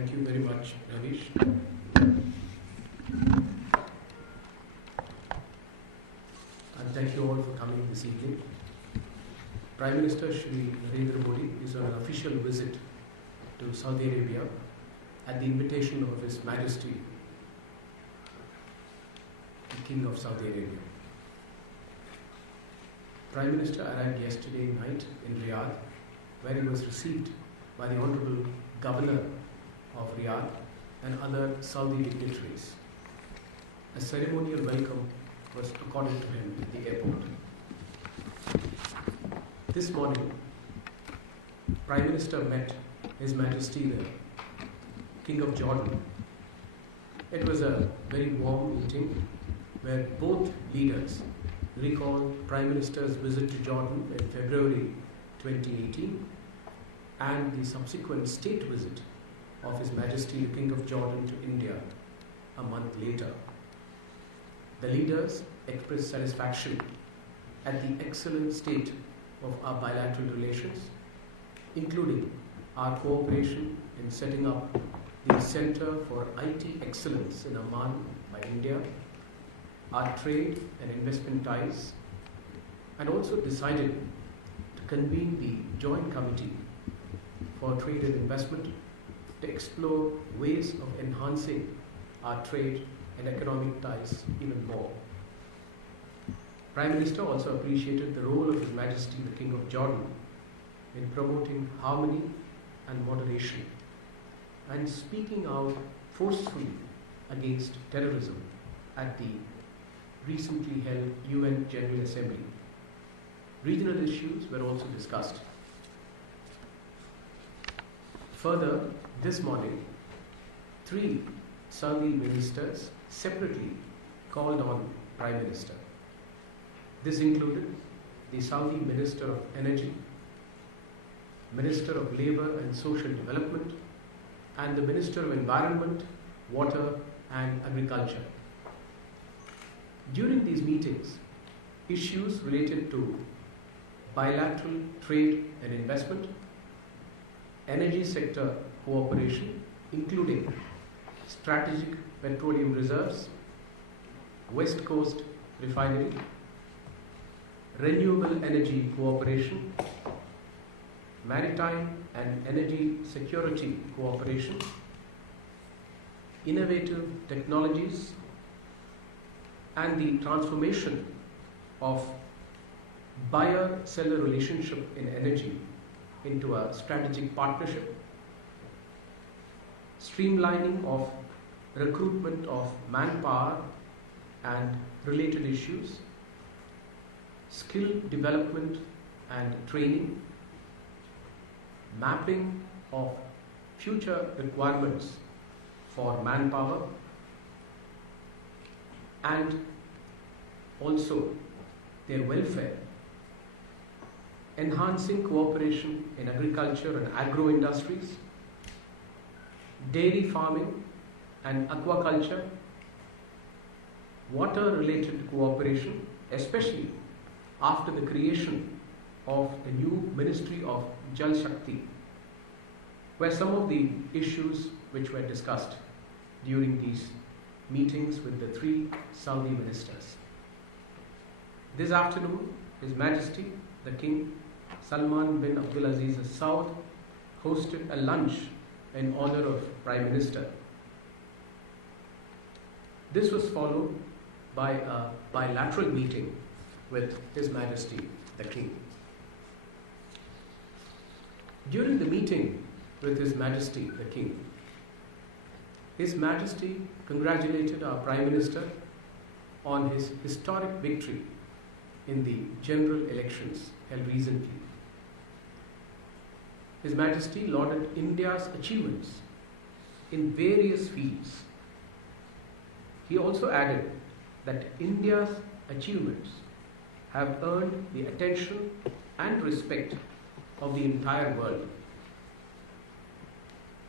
Thank you very much, Ravish. And thank you all for coming this evening. Prime Minister Shri Narendra Modi is on an official visit to Saudi Arabia at the invitation of His Majesty, the King of Saudi Arabia. Prime Minister arrived yesterday night in Riyadh, where he was received by the Honorable Governor of Riyadh and other Saudi dignitaries. A ceremonial welcome was accorded to him at the airport. This morning, Prime Minister met His Majesty the King of Jordan. It was a very warm meeting where both leaders recalled Prime Minister's visit to Jordan in February 2018 and the subsequent state visit of His Majesty the King of Jordan to India a month later. The leaders expressed satisfaction at the excellent state of our bilateral relations, including our cooperation in setting up the Center for IT Excellence in Amman by India, our trade and investment ties, and also decided to convene the Joint Committee for Trade and Investment to explore ways of enhancing our trade and economic ties even more. Prime Minister also appreciated the role of His Majesty the King of Jordan in promoting harmony and moderation and speaking out forcefully against terrorism at the recently held UN General Assembly. Regional issues were also discussed. Further, this morning, 3 Saudi ministers separately called on Prime Minister. This included the Saudi Minister of Energy, Minister of Labour and Social Development, and the Minister of Environment, Water and Agriculture. During these meetings, issues related to bilateral trade and investment, energy sector cooperation, including strategic petroleum reserves, West Coast refinery, renewable energy cooperation, maritime and energy security cooperation, innovative technologies, and the transformation of buyer-seller relationship in energy into a strategic partnership, streamlining of recruitment of manpower and related issues, skill development and training, mapping of future requirements for manpower, and also their welfare, enhancing cooperation in agriculture and agro-industries, dairy farming and aquaculture, water-related cooperation, especially after the creation of the new Ministry of Jal Shakti, were some of the issues which were discussed during these meetings with the 3 Saudi ministers. This afternoon, His Majesty the King Salman bin Abdulaziz Al Saud hosted a lunch in honor of Prime Minister. This was followed by a bilateral meeting with His Majesty the King. During the meeting with His Majesty the King, His Majesty congratulated our Prime Minister on his historic victory in the general elections held recently. His Majesty lauded India's achievements in various fields. He also added that India's achievements have earned the attention and respect of the entire world.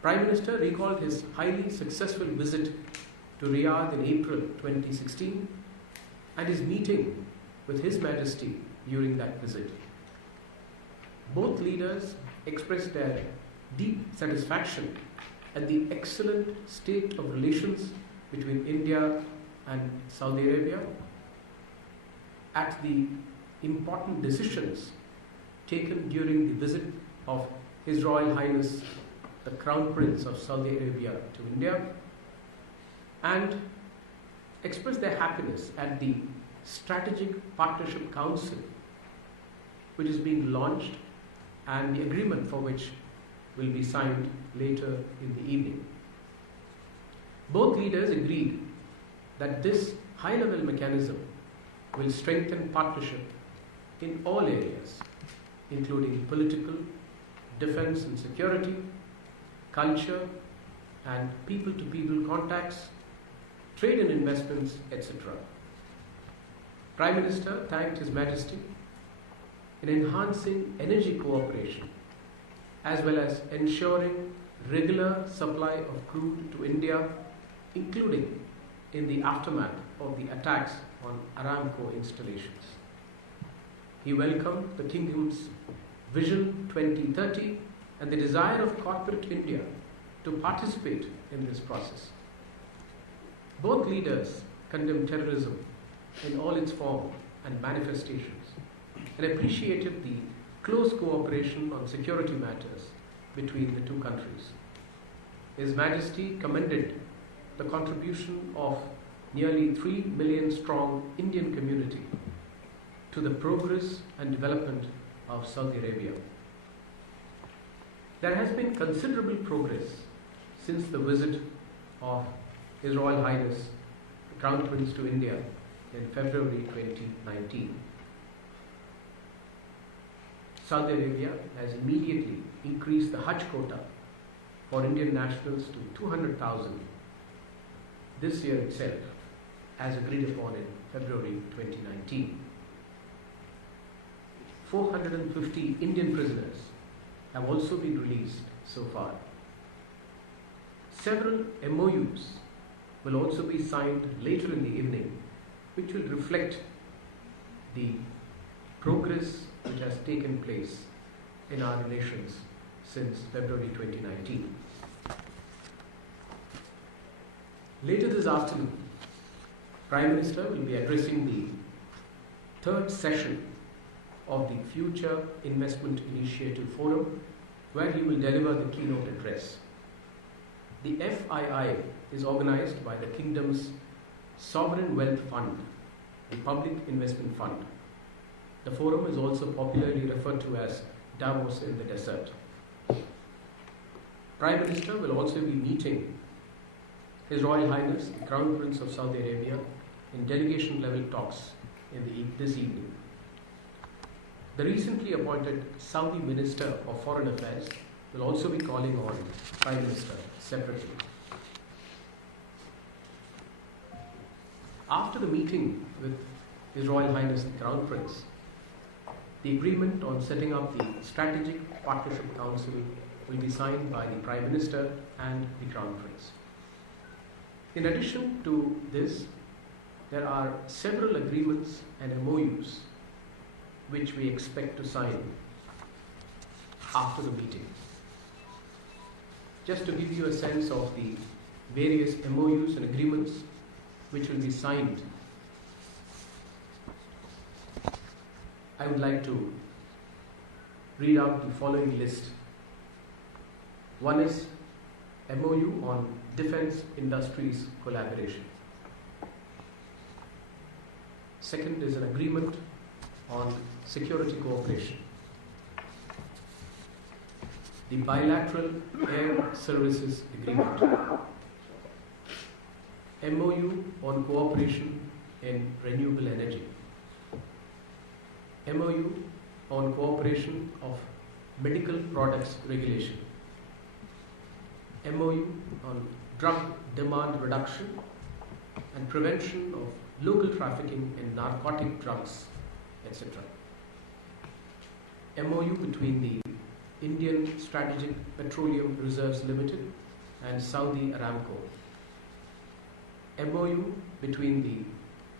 Prime Minister recalled his highly successful visit to Riyadh in April 2016 and his meeting with His Majesty during that visit. Both leaders expressed their deep satisfaction at the excellent state of relations between India and Saudi Arabia, at the important decisions taken during the visit of His Royal Highness the Crown Prince of Saudi Arabia to India, and express their happiness at the Strategic Partnership Council which is being launched and the agreement for which will be signed later in the evening. Both leaders agreed that this high-level mechanism will strengthen partnership in all areas, including political, defense and security, culture and people-to-people contacts, trade and investments, etc. Prime Minister thanked His Majesty in enhancing energy cooperation as well as ensuring regular supply of crude to India, including in the aftermath of the attacks on Aramco installations. He welcomed the Kingdom's Vision 2030 and the desire of corporate India to participate in this process. Both leaders condemned terrorism in all its forms and manifestations and appreciated the close cooperation on security matters between the two countries. His Majesty commended the contribution of nearly 3 million strong Indian community to the progress and development of Saudi Arabia. There has been considerable progress since the visit of His Royal Highness the Crown Prince to India in February 2019. Saudi Arabia has immediately increased the Hajj quota for Indian nationals to 200,000 this year itself, as agreed upon in February 2019. 450 Indian prisoners have also been released so far. Several MOUs will also be signed later in the evening, which will reflect the progress which has taken place in our relations since February 2019. Later this afternoon, Prime Minister will be addressing the third session of the Future Investment Initiative Forum, where he will deliver the keynote address. The FII is organized by the Kingdom's Sovereign Wealth Fund, the Public Investment Fund. The forum is also popularly referred to as Davos in the Desert. Prime Minister will also be meeting His Royal Highness the Crown Prince of Saudi Arabia in delegation level talks this evening. The recently appointed Saudi Minister of Foreign Affairs will also be calling on Prime Minister separately. After the meeting with His Royal Highness the Crown Prince, the agreement on setting up the Strategic Partnership Council will be signed by the Prime Minister and the Crown Prince. In addition to this, there are several agreements and MOUs which we expect to sign after the meeting. Just to give you a sense of the various MOUs and agreements which will be signed, I would like to read out the following list. One is MOU on Defense Industries Collaboration. Second is an agreement on security cooperation. The Bilateral Air Services Agreement. MOU on cooperation in renewable energy. MOU on cooperation of medical products regulation. MOU on drug demand reduction and prevention of local trafficking in narcotic drugs, etc. MOU between the Indian Strategic Petroleum Reserves Limited and Saudi Aramco. MOU between the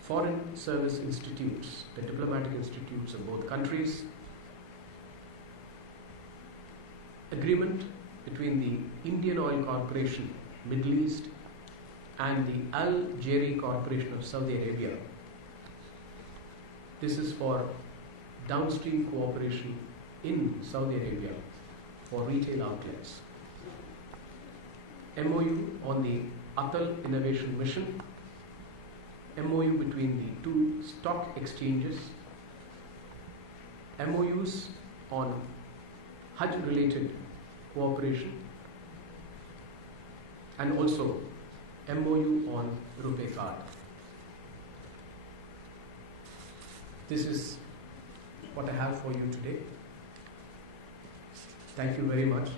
Foreign Service Institutes, the diplomatic institutes of both countries. Agreement between the Indian Oil Corporation, Middle East, and the Al Jairi Corporation of Saudi Arabia. This is for downstream cooperation in Saudi Arabia for retail outlets. MOU on the Atal Innovation Mission, MOU between the two stock exchanges, MOUs on Hajj-related cooperation, and also MOU on RuPay card. This is what I have for you today. Thank you very much.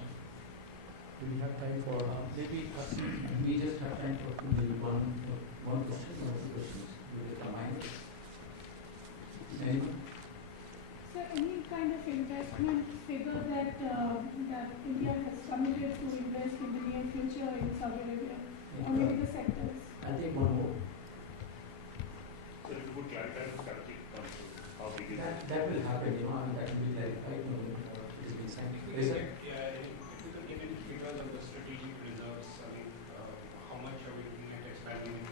Do we have time for... Maybe we just have time for maybe one question or two questions. Will it combine? Anyone? So any kind of investment figure that India has committed to invest in the near future in Saudi Arabia, or maybe the sectors? I'll take one more. So if you could clarify the strategic council, how big is it? That will happen, you know, and that will be clarified when it is being signed. If you can give any figures of the strategic reserves, I mean, how much are we looking at expanding?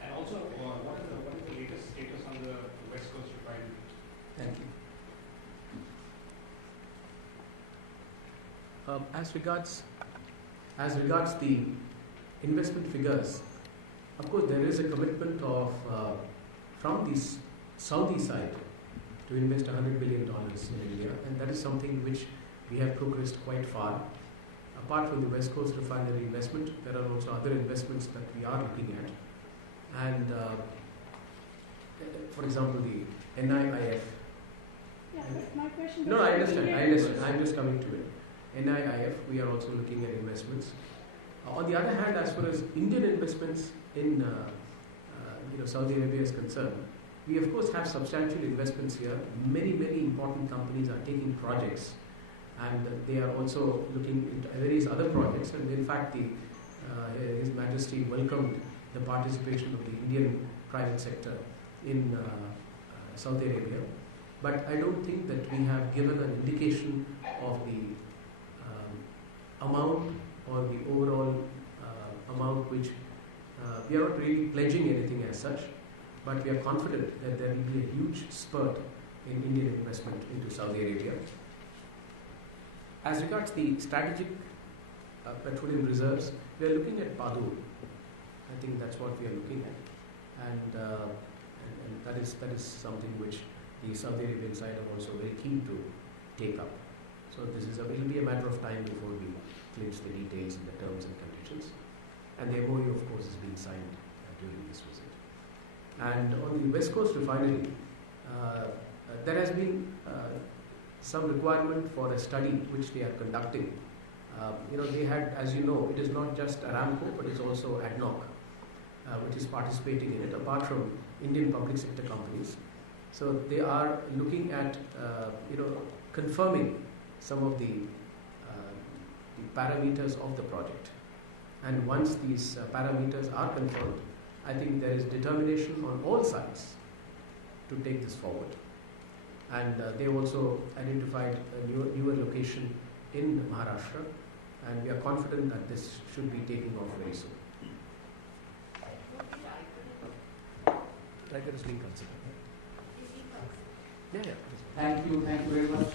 And also, what is the latest status on the West Coast refinery? Thank you. As regards the investment figures, of course there is a commitment of from the Saudi side to invest $100 billion in India, and that is something which we have progressed quite far. Apart from the West Coast refinery investment, there are also other investments that we are looking at, and for example the NIIF. Yeah, but my question. No, I understand. I'm just coming to it. NIIF, we are also looking at investments. On the other hand, as far as Indian investments in Saudi Arabia is concerned, we of course have substantial investments here. Many important companies are taking projects, and they are also looking into various other projects. And in fact, His Majesty welcomed the participation of the Indian private sector in Saudi Arabia. But I don't think that we have given an indication of the amount or the overall amount which we are not really pledging anything as such, but we are confident that there will be a huge spurt in Indian investment into Saudi Arabia. As regards the strategic petroleum reserves, we are looking at Padu. I think that's what we are looking at, and that is something which the Saudi Arabian side are also very keen to take up. So this is it will be a matter of time before we clinch the details and the terms and conditions. And the MOU, of course, is being signed during this visit. And on the West Coast refinery, there has been some requirement for a study which they are conducting. They had, as you know, it is not just Aramco, but it's also ADNOC, which is participating in it, apart from Indian public sector companies. So they are looking at, confirming some of the parameters of the project. And once these parameters are confirmed, I think there is determination on all sides to take this forward. And they also identified a newer location in Maharashtra, and we are confident that this should be taking off very soon. Tiger is being considered. Yeah. Thank you very much.